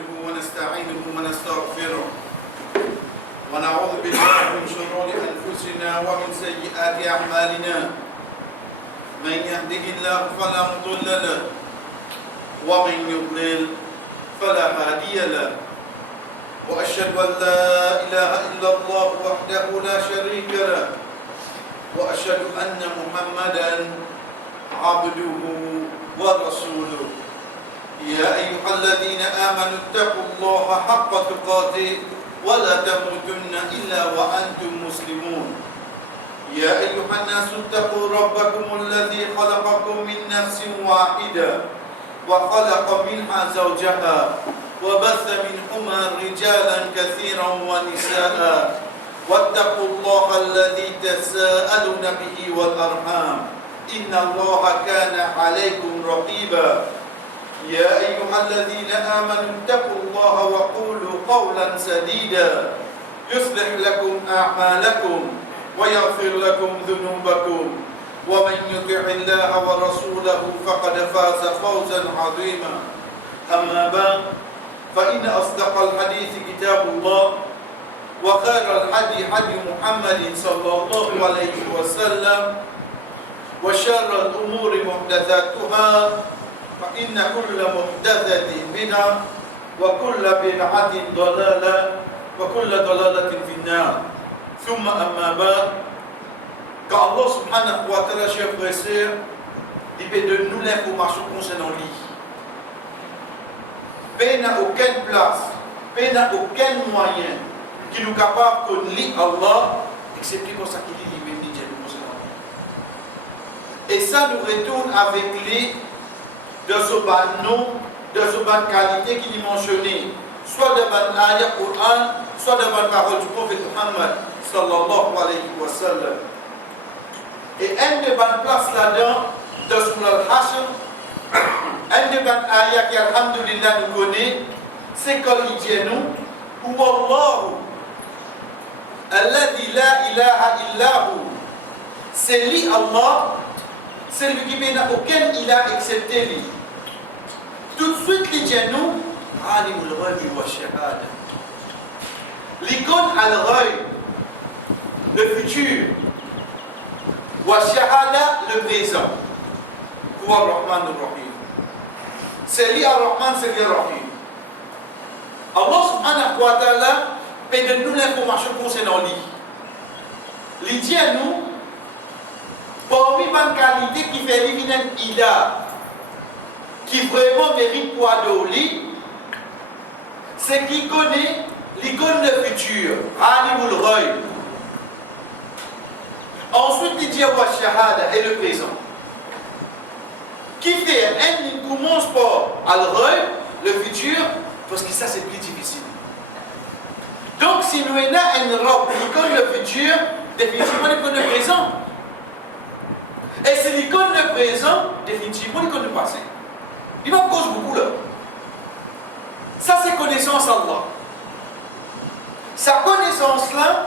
نحمده ونستعينه ونستغفره ونعوذ بالله من شرور أنفسنا ومن سيئات أعمالنا من يهده الله فلا مضل له ومن يضلل فلا هادي له وأشهد أن لا إله إلا الله وحده لا شريك له وأشهد أن محمدا عبده ورسوله يا أيها الذين آمنوا اتقوا الله حق تقاته ولا تموتن إلا وأنتم مسلمون يا أيها الناس اتقوا ربكم الذي خلقكم من نفس واحدة وخلق منها زوجها وبث منهما رجالا كثيرا ونساء واتقوا الله الذي تساءلون به والأرحام إن الله كان عليكم رقيبا يا أيها الذين آمنوا اتقوا الله وقولوا قولا سديدا يصلح لكم أعمالكم ويغفر لكم ذنوبكم ومن يطع الله ورسوله فقد فاز فوزا عظيما أما بعد فإن أصدق الحديث كتاب الله وخير الحدي حدي محمد صلى الله عليه وسلم وشر الأمور محدثاتها فإن كل محدثة بدعة وكل بدعة ضلالة وكل ضلالة في النار ثم أما بعد quand Allah subhanahu wa ta'ala, chers frères et sœurs, il donne nous l'information concernant lui. Paix n'a aucune place, paix n'a aucun moyen qui nous capable qu'on lit Allah, excepté pour ça qu'il dit lui-même dit nous concernant lui. Et ça nous retourne avec lui de ce ban nom, de ce ban qualité qu'il est mentionné, soit devant l'ayat Coran, soit devant la parole du prophète Muhammad sallallahu alayhi wa sallam. Et un des bonnes places là-dedans, de Surah Al-Hashr, un des bonnes ayats qui, alhamdulillah, nous connaît, c'est quand il dit nous, ou Allahu, alladhi la ilaha illahu, c'est lui Allah, c'est lui qui n'a aucun ilah excepté lui. Tout de suite, il dit nous, alimul ghaybi wa shahada. L'icône al-ghayb, le futur. Wa shahada, le présent. Ou ar-Rahman ar-Rahim. C'est lui ar-Rahman, c'est lui ar-Rahim. Allah subhanahu wa ta'ala peut donner nous l'information concernant lui. Il dit à nous, parmi les qualités qui fait l'éminent Ida, qui vraiment mérite pour adorer, c'est qu'il connaît l'icône de futur, Alimul Ghayb. Ensuite, il dit wa shahada et le présent. Qui fait un, il commence par al-Ghayb, le futur, parce que ça c'est plus difficile. Donc, si nous avons une robe qui connaît le futur, définitivement il connaît le présent. Et si l'icône le présent, définitivement il connaît le passé. Il va cause beaucoup là. Ça c'est connaissance Allah. Sa connaissance là,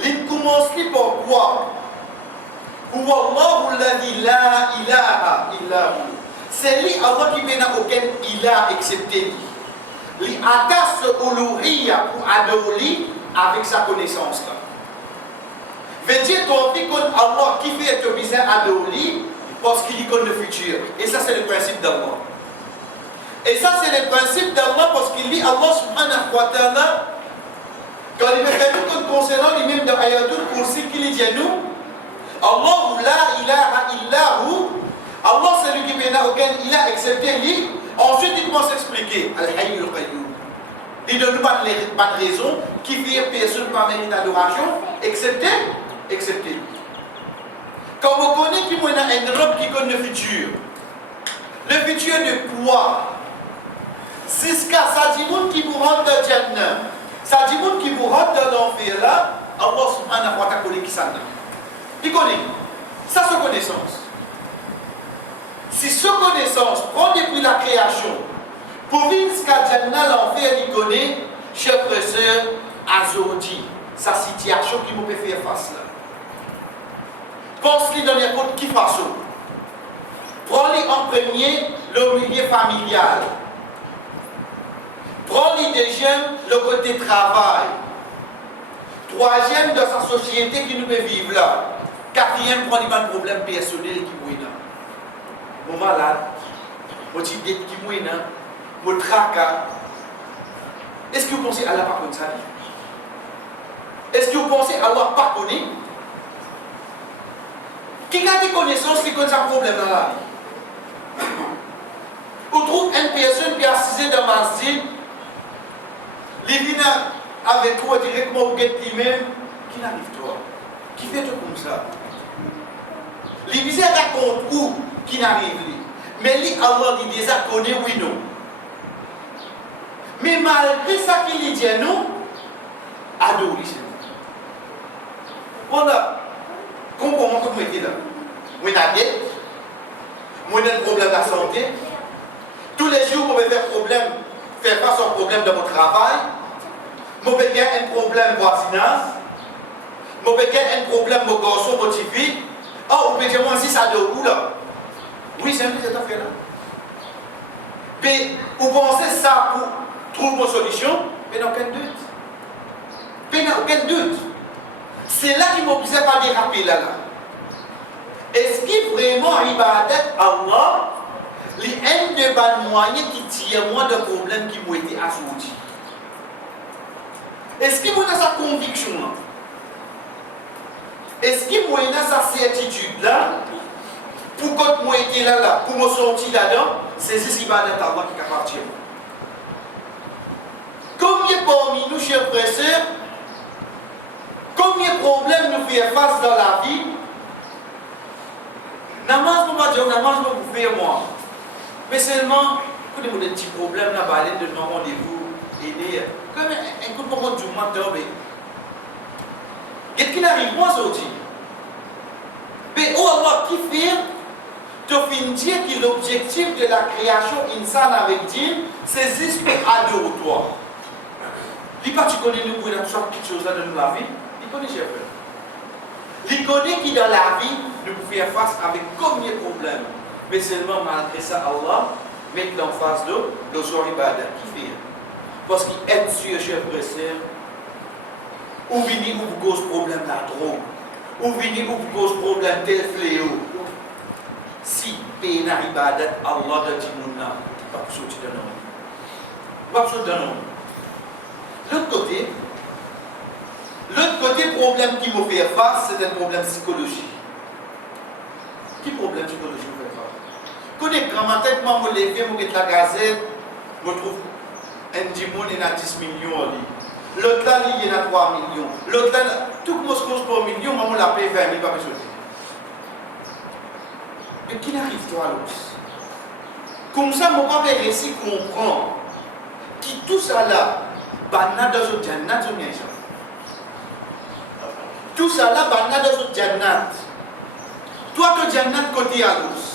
il commence par quoi? Huwa Allahu alladhi la ilaha illa hu. C'est lui Allah qui n'a aucun ilah excepté lui. Il attache ce uluhiyya pour adorer avec sa connaissance là. Veut dire ton vie contre Allah qui fait être besoin adorer parce qu'il connaît le futur. Et ça c'est le principe d'Allah. Et ça c'est le principe d'Allah parce qu'il dit Allah subhanahu wa ta'ala, quand il me fait nous concernant lui-même dans Ayatul Kursi qu'il dit à nous, Allah la ilaha illa hu, Allah c'est lui qui n'a aucun ilah excepté lui. Ensuite il commence à expliquer Al-Hayyul Qayyum. Il ne donne pas de raison qui fait personne par mérite d'adoration excepté lui. Quand vous connaissez qu'il y a une robe qui connaît le futur de quoi? C'est ce cas, ça dit monde qui vous rentre dans Jannah. Ça dit monde qui vous rentre dans l'enfer là, Allah subhanahu wa ta'ala connaît qui ça. Il connaît. Ça c'est connaissance. Si ce connaissance prend depuis la création, pour vivre ce qu'a Jannah l'enfer, il connaît, chers frères et sœurs, aujourd'hui, sa situation qui nous peut faire face là. Pense-lui dans les côtes qui façon. Prends-lui en premier le milieu familial. Prends le deuxième, le côté travail. Troisième, dans sa société qui nous peut vivre là. Quatrième, prends les problèmes personnels qui mouillent là. Mon malade, mon type qui mouille là, mon tracas. Est-ce que vous pensez à Allah pas comme ça? Est-ce que vous pensez à Allah pas connaître? Qui a des connaissances qui connaissent un problème dans la vie? Vous trouvez une personne qui est assise dans ma masjid, il vient avec toi directement au guet lui-même, qui n'arrive toi? Qui fait tout comme ça? Il vient raconte où qui n'arrive lui. Mais lui, Allah dit déjà connaît oui non. Mais malgré ça qu'il dit non, adore lui. Voilà. Comment vous mettez là? Moi, j'ai une dette, moi, j'ai un problème de santé. Tous les jours, vous faire problème, faire face au problème de mon travail. Vous avez un problème de voisinage. Vous avez un problème de mon garçon, mon petit fille. Oh, vous pouvez moi si ça de où là? Oui, c'est un peu cette affaire-là. Mais vous pensez ça pour trouver une solution? Mais non, aucun doute. Mais non, aucun doute. C'est là qu'il m'oblige à pas déraper là. Est-ce qu'il vraiment arrive à être Allah, les un de bons moyens qui tire moins de problèmes qui m'ont été assourdis? Est-ce qu'il a sa conviction là? Est-ce qu'il a sa certitude là? Pour que moi été là, pour me sortir là-dedans, c'est ce qui va être Allah qui est capable de tirer. Combien parmi nous, chers frères et sœurs, combien de problèmes nous faisons face dans la vie? Namaz, nous va dire, namaz, nous faire moi. Mais seulement, quand il y a des petits problèmes là, bah, de nos rendez-vous, aider. Comme un coup de moment du mois de tomber. Qu'est-ce qui n'arrive pas aujourd'hui? Mais oh Allah, qui fait? Tu finis dire que l'objectif de la création insane avec Dieu, c'est juste pour adorer toi. Il pas tu connais nous pour une sorte de choses là dans la vie. Il connaît chef. Il connaît qui dans la vie nous pouvons faire face avec combien de problèmes. Mais seulement malgré ça, Allah met en face de nos ibadat qui fait. Parce qu'il est sur chef presseur. Ou venir ou vous cause problème la drogue. Ou venir ou vous cause problème tel fléau. Si paye na ibadat Allah de Timouna, pas pour sortir de nous. Pas pour sortir de nous. L'autre côté, problème qui me fait face, c'est un problème psychologique. Quel problème psychologique me fait face? Quand je prends ma tête, je me lève, je me la gazette, je trouve un dimon il a 10 millions. L'autre là, il y a 3 millions. L'autre là, tout le monde se cause pour 1 million, je la paye 20 000, pas besoin. Mais qui n'arrive toi à l'autre? Comme ça, mon papa est réussi comprend que tout ça là, banna dans le jannat, tout ça là, banna dans le jannat. Toi, ton jannat côté à l'autre.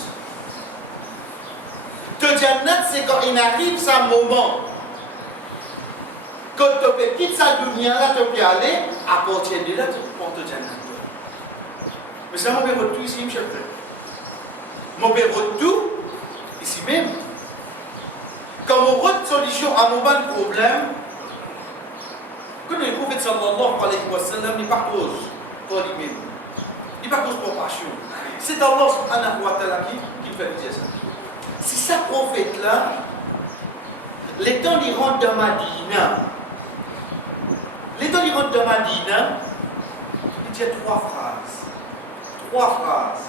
Ton jannat, c'est quand il arrive ce moment. Quand tu peux quitter sa dunya là, tu peux aller, à partir de là, tu prends ton jannat. Mais ça m'a fait tout ici, M. Frère. Mon tout ici même. Quand on voit solution à mon problème, quand le prophète sallallahu alayhi wa sallam n'est pas cause pour lui-même, il n'est pas cause pour passion. C'est Allah subhanahu wa ta'ala qui fait dire ça. Si ce prophète-là, les temps il rentre dans Madina, il dit 3 phrases. 3 phrases.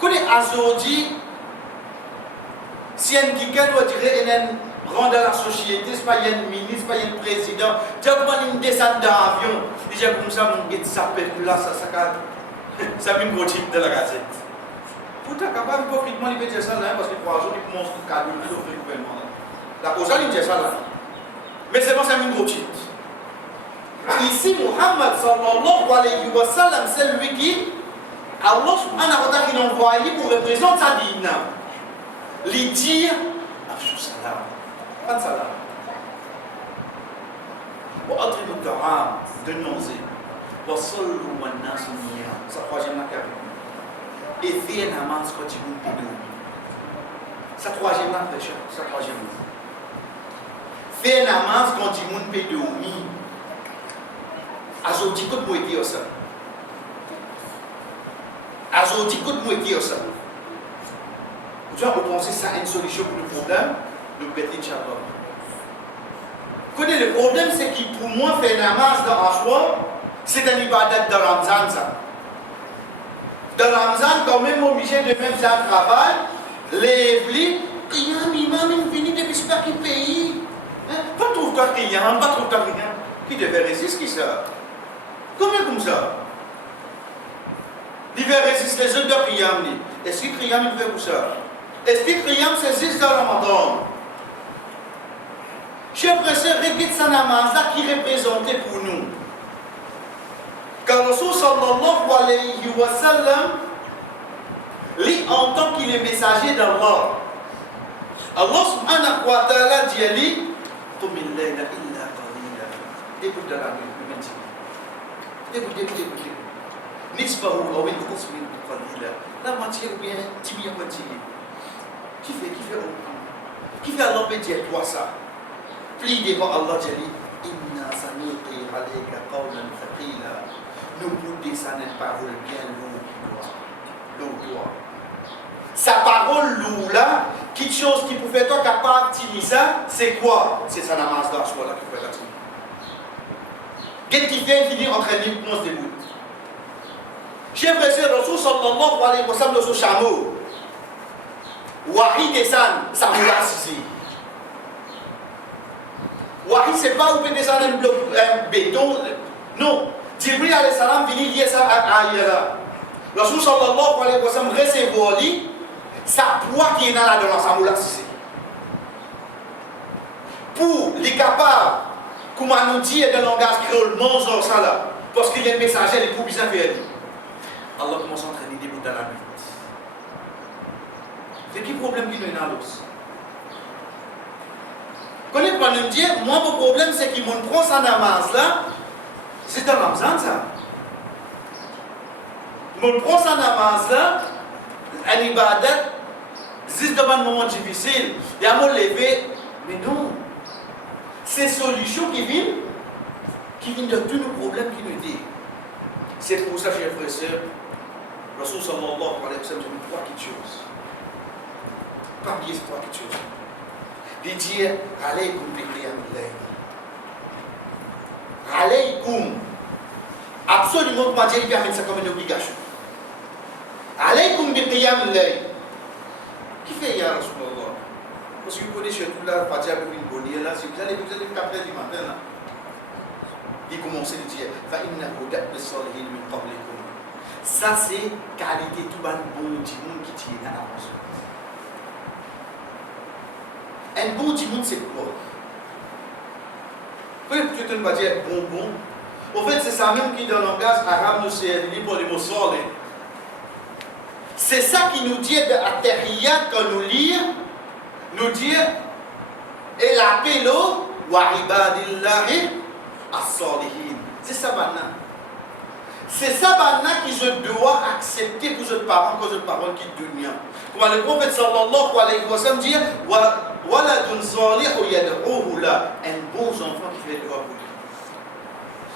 Quand les Azodi, si un quelqu'un doit dire qu'il rentre dans la société, ce n'est pas un ministre, ce n'est pas un président, tu as une descente d'avion, il dit comme ça, mon guide s'appelle là, ça me motive de la gazette. Pourtant, capable hypocritement, il peut dire ça là, parce que 3 jours, il commence le cadeau, il offre le gouvernement. La cause, il dit ça là. Mais c'est bon, ça me motive. Ici, Muhammad sallallahu alayhi wa sallam, c'est lui qui Allah subhanahu wa ta'ala qui l'a envoyé pour représenter sa dîne. Lui dire, Afshou salam, pas de salam. Pour entrer le Coran, dénoncer, pour sallu wa nasuniya, sa 3e nakar. Et faire namaz quand il vous pédou. Sa 3e nakar, sa 3e nakar. Faire namaz quand il moun peut dormir. Azoti kote moi dire ça. Azoti kote moi dire ça. Tu vois, vous pensez ça une solution pour le problème? Le petit Inch'Allah. Le problème, c'est que pour moi, faire namaz dans Ashwa, c'est un ibadat de Ramzan, ça. Dans Ramzan, quand même, obligé de même faire un travail, les flics, il y a un imam venu depuis ce pays. Pas trop de rien, pas trop de rien. Qui devait résister, qui ça? Combien comme ça? Il devait résister les autres de Qiyam. Est-ce que Qiyam il fait pour ça? Est-ce que Qiyam c'est juste dans Ramadan? Chers frères et sœurs, regarde sa namaz qui représentait pour nous. Car Rasul sallallahu alayhi wa sallam, lui en tant qu'il est messager d'Allah, Allah subhanahu wa ta'ala dit à lui, Qumil layla illa qalila. Écoute de la nuit, le matin. Écoute. Nisfahu aw inqus min qalila. La moitié ou bien 10 000 moitié. Qui fait Allah peut dire toi ça? Plie devant Allah Jali. Inna samiqi alayka qawlan thaqila. Nous vous descendons une parole bien lourde. Sa parole lourde là, quelque chose qui pouvait être capable de ça, c'est quoi? C'est sa namaz d'Ashwa là qui pouvait être. Qu'est-ce qui fait finir entraîner pour se debout? Chers frères et sœurs, Rasul sallallahu alayhi wa sallam de ce chameau. Wahi descend, ça me l'a assisé. Wahi, c'est pas où peut descendre un béton. Non. Jibril alayhi salam vient lier ça à Yara. Rasul sallallahu alayhi wa sallam recevoir lui, sa poids qui est dans la dedans, ça me l'a assisé. Pour les capables, comme on nous dit dans le langage créole, non, ça là. Parce qu'il y a un messager, il est pour bien faire. Allah commence à entraîner des bouts dans la nuit. C'est qui le problème qui nous est dans l'os? Connaissez pas nous dire, moi mon problème c'est qu'il m'ont prend sa namaz là, c'est dans Ramzan ça. M'ont prend sa namaz là, un ibadat, juste devant un moment difficile, il y a mon lever, mais non. C'est solutions qui viennent de tous nos problèmes qui nous disent. C'est pour ça, chers frères et sœurs, Rasul sallallahu alayhi wa sallam, j'ai mis trois petites choses. Pas oublier ces trois petites choses. Il dit, alaykum bi qiyamil layl. Alaykum. Absolument, pas dire, il va mettre ça comme une obligation. Alaykum bi qiyamil layl. Qui fait ya Rasulallah? Parce que vous connaissez tout là, pas dire avec une bonne là, si vous allez après du matin là. Il commence à dire, fa inna hudat bis-salihin min qablikum. Ça c'est qualité tout ban bon du monde qui tient dans la maison. Un bon du monde c'est quoi? Peut-être tu ne vas dire bonbon. En fait c'est ça même qui dans le langage arabe nous sert pour les mots salih. C'est ça qui nous dit de At-Tahiyyat quand nous lisons, nous dit et l'appelo wa ibadillahi as-salihin. C'est ça maintenant. C'est ça maintenant que je dois accepter pour les parents, que les parents qui dunya. Comme le prophète sallallahu alayhi wa sallam dit waladun salihu yad'uhu la, un bon enfant qui fait le droit pour lui.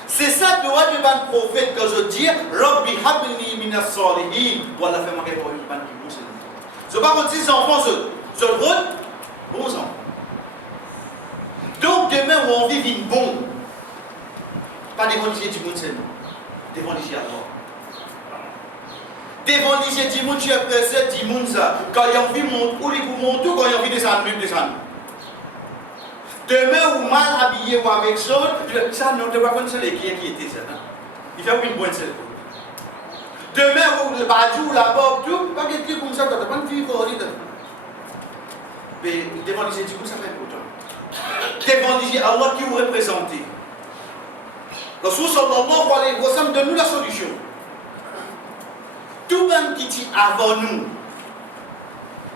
C'est ça le droit du ban prophète que je dis Rabbi habli minas salihin. Voilà fait ma pour une ban qui bon c'est. Je pas qu'on dise enfants je route bons enfants. Donc demain où on vit une bon. Pas devant l'Église du monde seulement. Devant l'Église Allah. Devant l'Église du monde, tu es pressé du monde ça. Quand il y a envie de monter, ou pour monter, quand il y a envie de descendre, descendre. Demain ou mal habillé ou avec ça non, tu ne vas pas connaître qui était ça. Il fait une bonne selle. Demain ou le badou ou la bob, tout, pas quelque chose comme ça, tu n'as pas une fille pour aller dedans. Mais devant l'Église du monde, ça fait important. Devant l'Église Allah qui vous représente. Rasul sallallahu alayhi wa sallam donne-nous la solution. Tout le monde qui dit avant nous,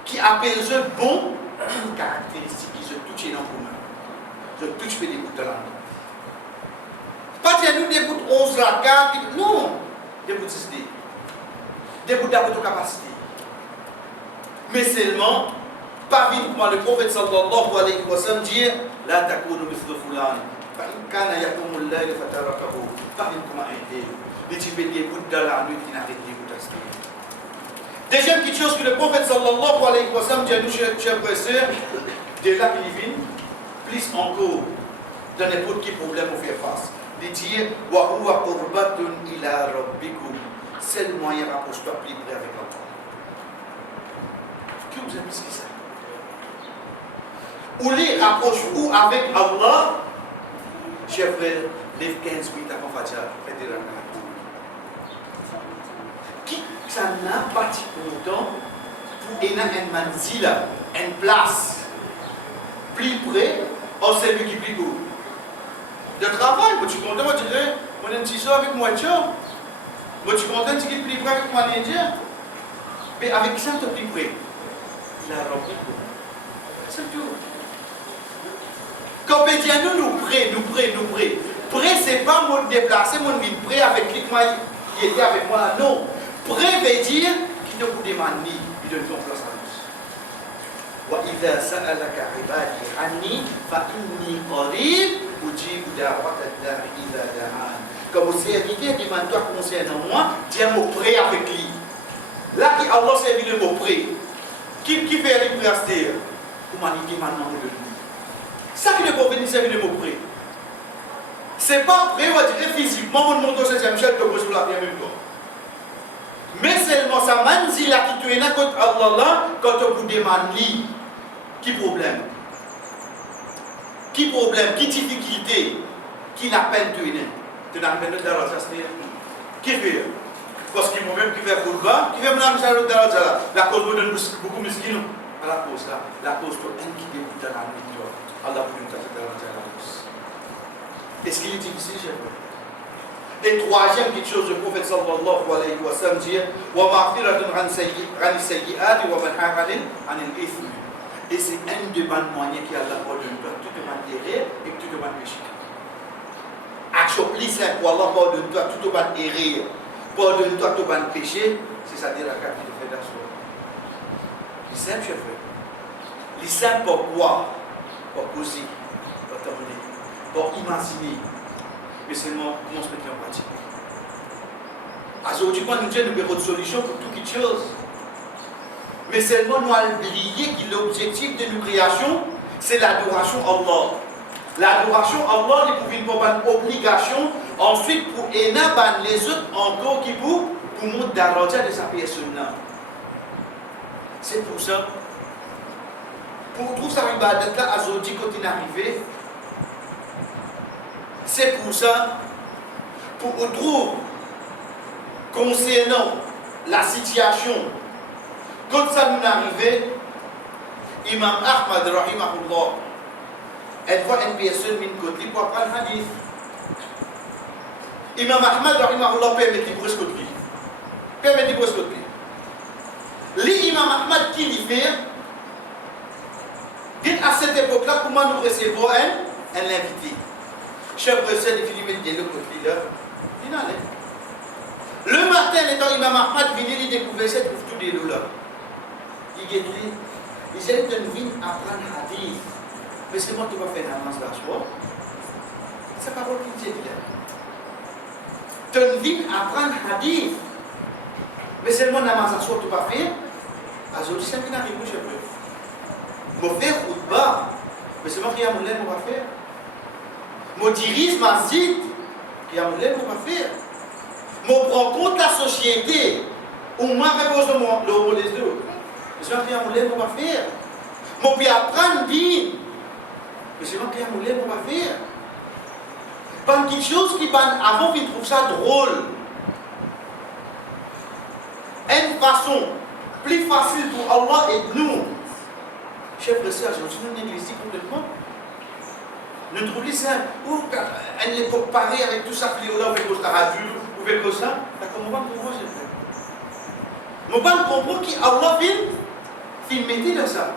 qui appelle ce bon, une caractéristique qui se touche en commun. Je touche les bouts de la nuit. Pas dire nous des bouts 11 rakas, non, des bouts de 6 des bouts d'autocapacité. Mais seulement, pas vite comme le prophète sallallahu alayhi wa sallam dit لا تكونوا مثل فلان فإن كان يقوم الليل فتركه فإنكم أهديه. Les Tibétains écoutent dans la nuit qui n'arrêtent d'écouter. Deuxième petite chose que le prophète sallallahu alayhi wa sallam dit à nous, chers frères et sœurs, de là qu'il vient, plus encore, dans n'importe quel problème on fait face. Il dit, wa huwa qurbatun ila rabbikum. C'est le moyen rapproche-toi plus près avec Allah. Que vous avez dit ça? Ou les rapproche-vous avec Allah, chers frères, lève 15 minutes avant Fajr, faites des rakats. Qui ça n'a pas dit longtemps pour une manzila, une place plus près, on sait lui qui plus beau. De travail, moi tu content, moi je dirais, on est un petit avec moi, moi tu content, tu es plus près avec moi, indien. Mais avec ça, tu es plus près. La robe, c'est tout. Quand on dit à nous prêts. Prêt, c'est pas mon déplacé, mon vie prêt avec lui qui était avec moi là. Non. Prêt veut dire qu'il ne vous demande ni, il donne ton place à nous. وَإِذَا سَأَلَكَ عِبَادِي عَنِّي فَإِنِّي قَرِيبٌ أُجِيبُ دَعْوَةَ الدَّاعِ إِذَا دَعَانِ. Quand vous servitez, demande-toi concernant moi, dis un mot prêt avec lui. Là, Allah servit le mot prêt. Qui fait les prières? Comment il demande de nous? Ça qui ne peut venir servir le mot prêt. C'est pas prêt, on va dire physiquement, on monte au 7e chef de Bosou la bien même temps. Mais seulement ça manzila qui te est là contre Allah là, quand on vous demande lui, qui problème? Qui problème? Qui difficulté? Qui la peine tu es? Tu n'as pas de la qui fait? Parce qu'il faut même qui fait Kourba, qui fait même la cause me donne beaucoup de miskin. À la cause là, la cause toi, un qui dégoûte dans la nuit, Allah vous donne la cause. Est-ce qu'il est difficile, chef? Et troisième petite chose, le prophète sallallahu alayhi wa sallam dit wa ma'firatun an sayyi'ati wa manharatun an al-ithm. Et c'est un des bons moyens qui Allah pardonne toi tout devant erreur et tout devant péché. Action plus simple pour Allah pardonne toi tout devant erreur, pardonne toi tout devant péché, c'est-à-dire la carte de fait d'assaut. C'est simple, chef. C'est simple pourquoi? Pour causer, pour terminer, pour imaginer. Mais seulement, comment se mettre en pratique? Aujourd'hui, nous avons une bonne solution pour toute chose. Mais seulement, nous avons oublié que l'objectif de notre création, c'est l'adoration à Allah. L'adoration à Allah, il faut une obligation. Ensuite, pour énaban les autres encore qui pour monter d'arranger de sa personne. C'est pour ça. Pour trouver ça, là, aujourd'hui, quand il est arrivé, c'est pour ça, pour trouver, concernant la situation, quand ça nous est arrivé, Imam Ahmad, rahimahullah, elle voit une personne min côté pour apprendre le hadith. Imam Ahmad, rahimahullah, permet de brusque côté. Permet de brusque côté. L'imam Ahmad qui l'y fait, dites à cette époque-là, comment nous recevons un invité. Chef Bruxelles et Philippe de l'autre côté là, il en est. Le matin, étant Imam Ahmad, il découvert cette tout de l'eau là. Il dit, il est une vie à apprendre hadith. Mais c'est moi qui vais faire la masse d'asseoir. C'est pas votre qui dit là. Tu as une vie à apprendre hadith. Mais c'est moi qui vais faire la masse d'asseoir, tu vas faire. Aujourd'hui, c'est un arrive, chef Bruxelles. Je vais faire khutbah. Mais c'est moi qui vais faire. Je dirige ma site, qui a mon faire. Je prends compte la société, ou moi réponse de mon le des autres. Je vais faire. Je vais apprendre bien. Mais c'est moi qui a mon faire. Pas quelque chose qui, avant, ils trouvent ça drôle. Une façon plus facile pour Allah et nous. Chef de sœur, je suis négligé complètement. Nous trouvons ça, à l'époque pareille avec tout ça, là, on fait comme ça, on fait comme ça, comment on va comprendre, je fais. On va comprendre qu'Allah filme dans ça.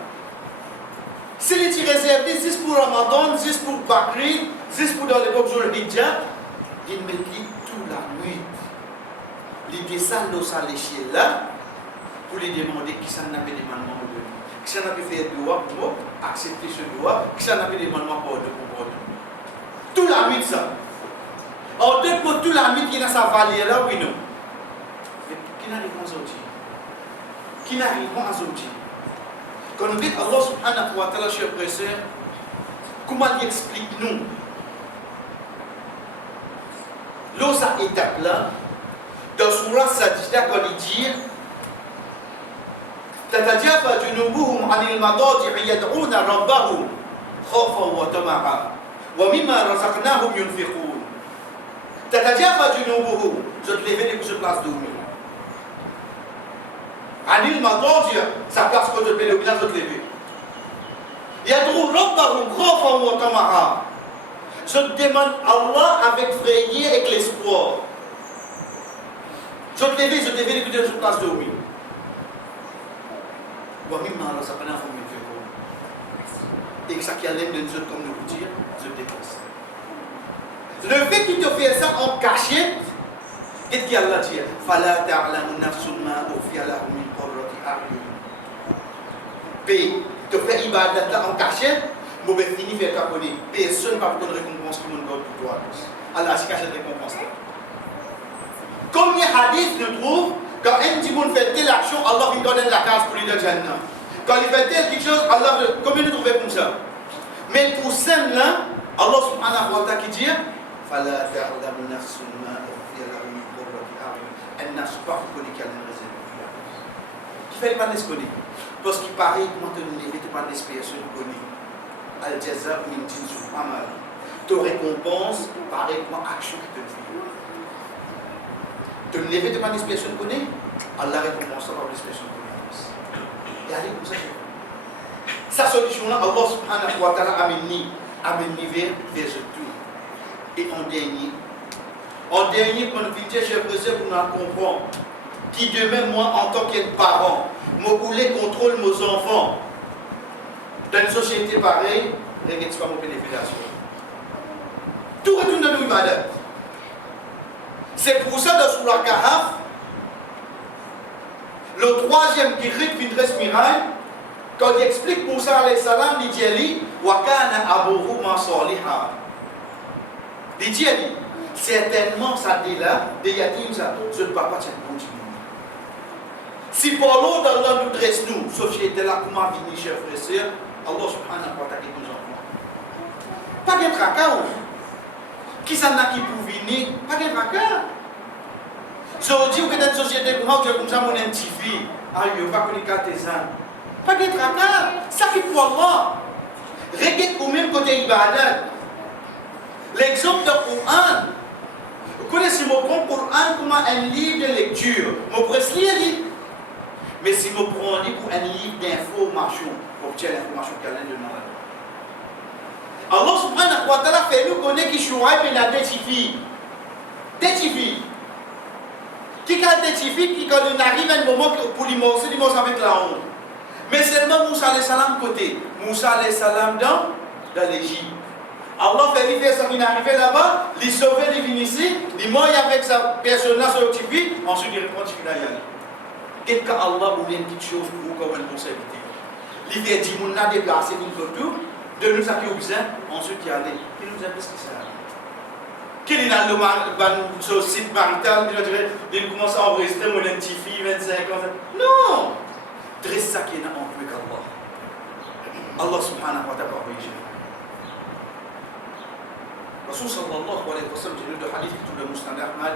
Si les est réservé 10 pour Ramadan, 10 pour Bakri, 10 pour dans l'époque de l'Hijjah, il met toute la nuit. Il descend dans sa l'échelle là, pour lui demander qui s'en a fait des demandements de lui. qui s'en a fait droit pour accepter ce droit, qui s'en a fait des demandements pour pardon. Tout la mythe ça. En deux mots, tout la mythe qui est dans sa vallée là, oui non. Mais qui n'a réponse aujourd'hui? Qui n'a réponse aujourd'hui? Quand on dit Allah subhanahu wa ta'ala, chers frères et sœurs, comment il explique nous? L'autre étape là, dans Surah Sajda, quand il dit تتجافى جنوبهم عن المضاجع يدعون ربهم خوفا وطمعا ومما رزقناهم ينفقون. تتجافى جنوبهم, je te lève les place dormir. عن المضاجع, sa place que je te lève, je te lève. يدعون ربهم خوفا وطمعا. Je te demande Allah avec frayeur et l'espoir. Je te lève les place dormir. Et ça qui a l'air de nous, comme nous le dire, je dépasse. Le fait qu'il te fait ça en cachette, qu'est-ce qu'il y a là dire? Fala ta'lamu nafsun ma ukhfiya lahum min qurrati a'yun. P, te fait ibadat là en cachette, mauvais fini fait capoter. Personne ne va prendre récompense que mon God pour toi. Allah, c'est cachette récompense là. Combien de hadiths nous trouvent? Quand un petit monde fait telle action, Allah lui donne la case pour lui de Jannah. Quand il fait telle quelque chose, Allah, combien nous trouvons comme ça? Mais pour celle-là, Allah subhanahu wa ta'ala qui dit Fala ta'lamu nafsun ma ukhfiya lahum min qurrati a'yun. Elle n'a pas reconnu qu'elle est réservée. Qui fait pas les connaître? Parce qu'il paraît comment te lever, tu pas d'espérance connue. Al-Jaza min jinsul amal. Te récompense pareil comme action qui te fait. Te lever, tu pas d'expression connue, Allah récompense par l'expression connue. Et allez comme ça. Sa solution là, Allah subhanahu wa ta'ala amène vers tout. Et en dernier, pour nous dire, je préfère pour nous comprendre, qui demain, moi, en tant que parent, me voulais contrôle mes enfants. Dans une société pareille, ne regarde pas mon bénéfice. Tout retourne dans l'ibadat. C'est pour ça, dans Surah Kahf, le troisième qui rite miracle, quand il explique Moussa alayhi salam, il dit Wa kana abuhu ma saliha. Il dit certainement ça dit là, de yatim ça, je ne peux pas continuer. Si pour l'eau d'Allah nous dresse nous, société là, comment venir, chers frères et sœurs, Allah subhanahu wa ta'ala nous enfants. Pas de tracas. Qui s'en a qui pour venir? Pas de tracas. Je dis que dans une société comme ça, mon petit fille, il ne va pas connaître tes âmes. Pas de tracas. Ça qui pour Allah. Regarde au même côté ibadat. L'exemple du Coran. Vous connaissez mon Coran comme un livre de lecture. Je pourrais lire. Mais si je prends un livre pour un livre d'information, pour obtenir l'information qu'elle a demandé. Allah subhanahu wa ta'ala fait nous connaître qui Chouaib et la petite fille. Petite fille. Qui a des petits filles qui quand il arrive à un moment pour lui morcer avec la honte. Mais seulement Moussa alayhi salam côté. Moussa alayhi salam dans l'Égypte. Allah fait lui faire ça, il est arrivé là-bas, il sauve, il vient ici, il mort avec sa personne sur le petit fille, ensuite il répond qu'il a y aller. Quelqu'un Allah voulait une petite chose pour vous comme une responsabilité. Il fait 10 moun n'a déplacé une photo, de nous ça qui est besoin, ensuite il y a des. Il nous a plus que ça. Qu'il est dans le site marital, il commence à enregistrer mon petit fille, 25 ans. Non! Très ça qui est en plus qu'Allah. Allah subhanahu wa ta'ala corrige. Rasul sallallahu alayhi wa sallam dit le hadith qui est le Musnad Ahmad.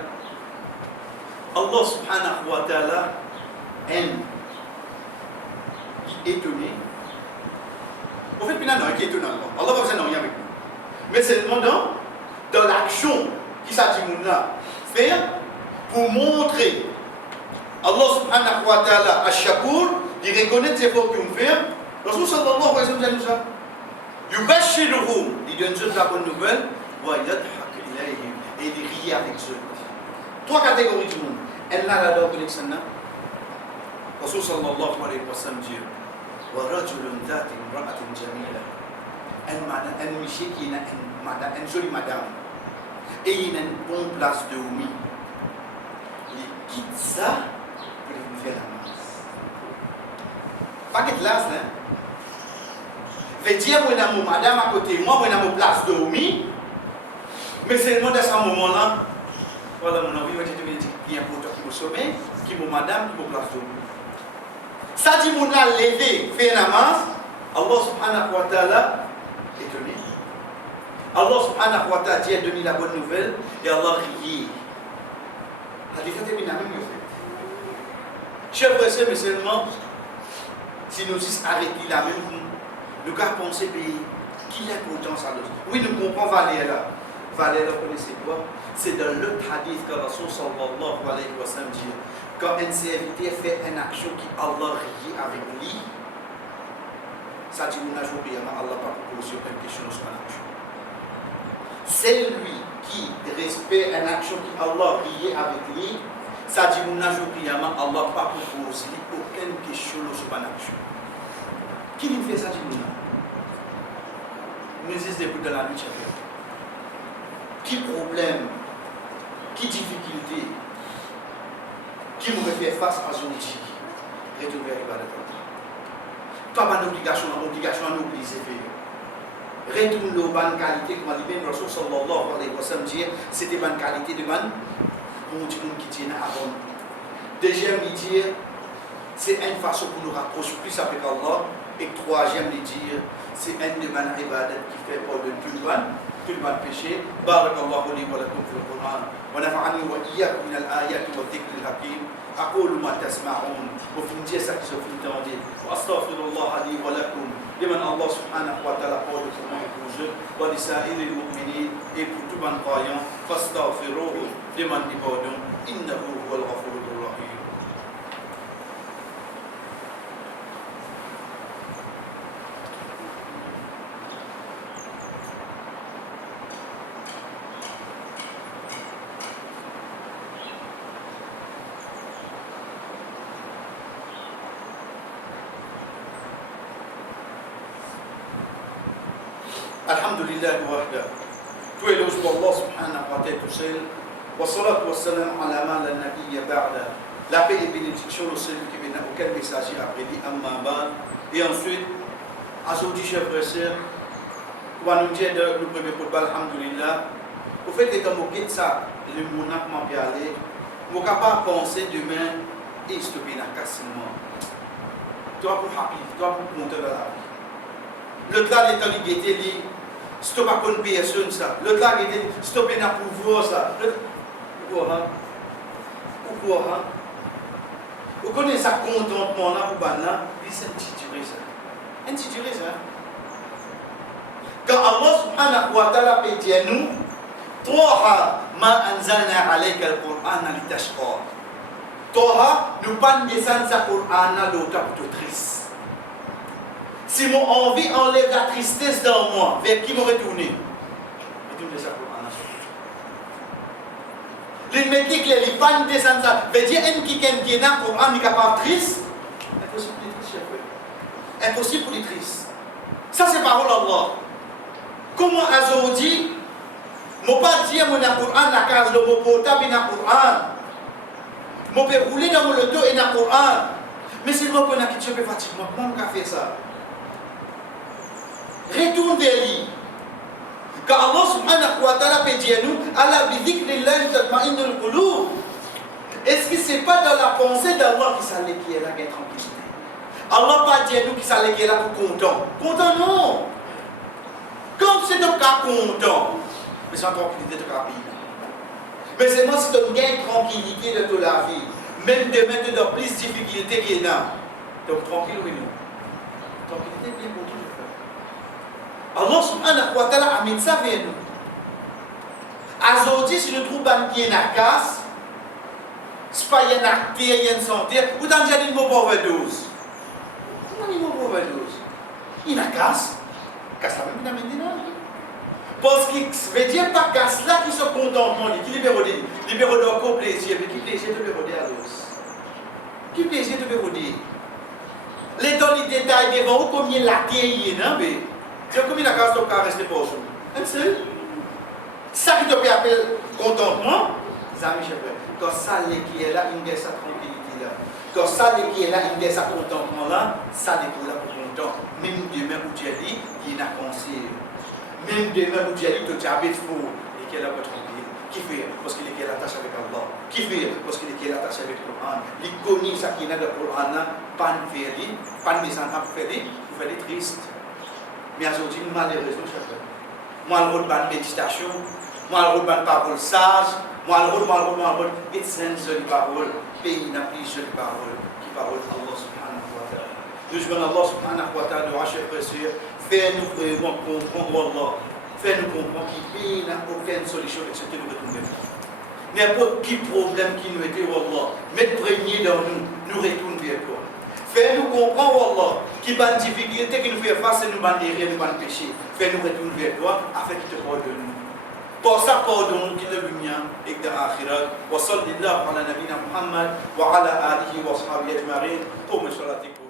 Allah subhanahu wa ta'ala aime, qui est étonné. En fait, maintenant, non, qui est étonnant. Allah va faire non, il y a avec nous. Mais c'est le demandant dans l'action qui s'agit là, faire pour montrer Allah subhanahu wa ta'ala ash-shakur, il reconnaît ses efforts qu'on fait. Rasul sallallahu alayhi wa sallam dit ça. Yubashiruhum, il donne eux la bonne nouvelle, wa yadhak ilayhim, et il rit avec eux. Trois catégories du monde. Elle n'a la connexion là. Rasul sallallahu alayhi wa sallam dit wa rajulun dhat imra'atin jamila. Un monsieur qui a une jolie madame. Et il a une bonne place de oumi. Il quitte ça pour lui faire la masse. Pas Pas que là, hein. Veut dire, moi, dans mon madame à côté de moi, moi, dans mon place de dormir. Mais seulement dans ce moment-là, voilà, mon envie, je te dis, il y a un poteau qui me sommet, qui me madame, qui me place de dormir. Ça dit, mon a levé, fait un namaz, Allah subhanahu wa ta'ala est donné. Allah subhanahu wa ta'ala dit, donné la bonne nouvelle, et Allah rit. Hadith est bien même fait. Chers frères et sœurs, mais seulement, si nous disons arrêter la même, nous avons pensé, qui a l'importance à l'autre. Oui, nous comprenons Valère. Valère, connaissez quoi? C'est dans le hadith que Rasul sallallahu alayhi wa sallam dit, quand un serviteur fait une action qui Allah rit avec lui, ça dit, on a joué, Allah pas proposé une question sur une action. C'est lui qui respecte une action qui Allah rit avec lui, ça dit, on a joué, Allah pas proposé aucune question sur une action. Qui lui fait ça, dit, nous disons des bouts de la nuit, qui problème, qui difficulté, qui nous fait face à aujourd'hui, retourner à l'Ibadat. Pas d'obligation à nous obliger. Retourner aux bonnes qualités, comme dit bien Rasul sallallahu alayhi wa sallam dit, c'était bonne qualité de bonne, pour qui tient avant. Deuxième, il dit, c'est une façon pour nous rapprocher plus avec Allah. Et troisième, il dit, c'est un de bonnes ibadat qui fait pardonner tout le bon péché. Barakallahu li wa lakum fil Qur'an. Wa nafa'ani wa iyyakum min al-ayati wa dhikril hakim. أقول ما تسمعون وفي جسد سوف تنتهي وأستغفر الله لي ولكم لمن الله سبحانه وتعالى قول كما يقول ولسائر المؤمنين et pour tout bon croyant فاستغفروه لمن يبودون إنه هو الغفور الرحيم. Alhamdulillah wahda. Tout éloge pour Allah subhanahu wa ta'ala tout seul. Wa salatu wa salam ala ma la nabiyya ba'da. La paix et bénédiction au celui qui vient auquel messager après dit amma ba'd. Et ensuite, aujourd'hui, chers frères et sœurs, on va nous dire le premier football, alhamdulillah. Au fait, quand on quitte ça, le monde m'a bien allé, on ne peut pas penser demain, et stopper la casse seulement. Toi pour happy, toi pour monter dans la vie. Le temps est en liberté, stop à une personne ça. Le temps est stopper à pouvoir ça. Pourquoi? Vous connaissez ça contentement là pour banana, c'est un petit duré ça. Un petit duré ça. Quand Allah subhanahu wa ta'ala peut dire nous, Toha ma anzalna alayka al-Qur'ana litashqa. Toha nous pas descendre ça Qur'ana l'autre pour triste. Si mon envie enlève la tristesse dans moi, vers qui me retourner? Retourner ça pour un instant. Les métiers que les fans descendent ça, veut dire un qui est là pour un capable triste? Impossible pour les tristes, chef. Impossible pour les tristes. Ça c'est parole d'Allah. Comment aujourd'hui, je ne peux pas dire que le Coran la case de mon portable et le Coran. Je peux rouler dans mon auto et le Coran. Mais si je peux faire ça, je peux faire ça. Retourne vers lui. Quand Allah subhanahu wa ta'ala peut dire nous, Allah bi dhikrillahi tatma'innul qulub. Est-ce que c'est pas dans la pensée d'Allah qui s'allait qui est là qui est tranquille? Allah pas dire nous qui s'allait qui est là pour content. Content non. Comme c'est un cas content, mais c'est en tranquillité de la vie. Mais c'est moi si tu gagnes tranquillité de toute la vie, même demain tu as plus de difficultés qu'il y a. Donc tranquille oui non. Tranquillité bien pour tout. Allah subhanahu wa ta'ala a mis ça vers nous. Aujourd'hui, si nous trouvons un pied dans la casse, c'est pas un acte, une santé, ou dans une overdose. Comment une overdose? Il y a une casse. Casse la même dans la Médina. Parce que ça veut dire pas casse là qui se contentement, qui libère de quoi plaisir, mais qui plaisir de libérer à l'os. Qui plaisir de libérer. Les dans les détails devant vous, combien la terre y est, non? C'est comme la case de cas rester pour vous. Un seul. Ça qui te peut appeler contentement, ça, mes chers frères. Quand ça qui est là, il y a sa tranquillité là. Quand ça qui est là, il est ça contentement là, ça n'est pas là pour longtemps. Même demain où tu as dit, il y a un conseil. Même demain où tu as dit, tu as fait faux. Et qu'elle a pas tranquille. Qui fait? Parce qu'il est attaché avec Allah. Qui fait? Parce qu'il est attaché avec le Coran. Il connaît ça qui est dans le Coran, pas de faire, pas de message à faire, pour faire des tristes. Mais aujourd'hui, malheureusement, moi, je regarde la méditation, moi, je regarde la parole sage, moi, je regarde et c'est une jolie parole, pays n'a plus jolie parole, qui parole d'Allah subhanahu wa ta'ala. Nous jouons Allah subhanahu wa ta'ala, nous rachète précieux, fais-nous vraiment comprendre Allah, fais-nous comprendre qu'il pays n'a aucune solution excepté nous retourner. N'importe quel problème qui nous était, Allah, mettre premier dans nous, nous retourner vers toi. Fais-nous comprendre, Allah, qui va une difficulté qui nous fait face à nous, nous péché. Fais-nous retourner vers toi afin qu'il te pardonne. Pour ça, pardonne qui est le mien et que dans l'akhirat. Wa sallallahu ala nabina Muhammad wa ala alihi wa sahbihi ajma'in. Qum salatikum.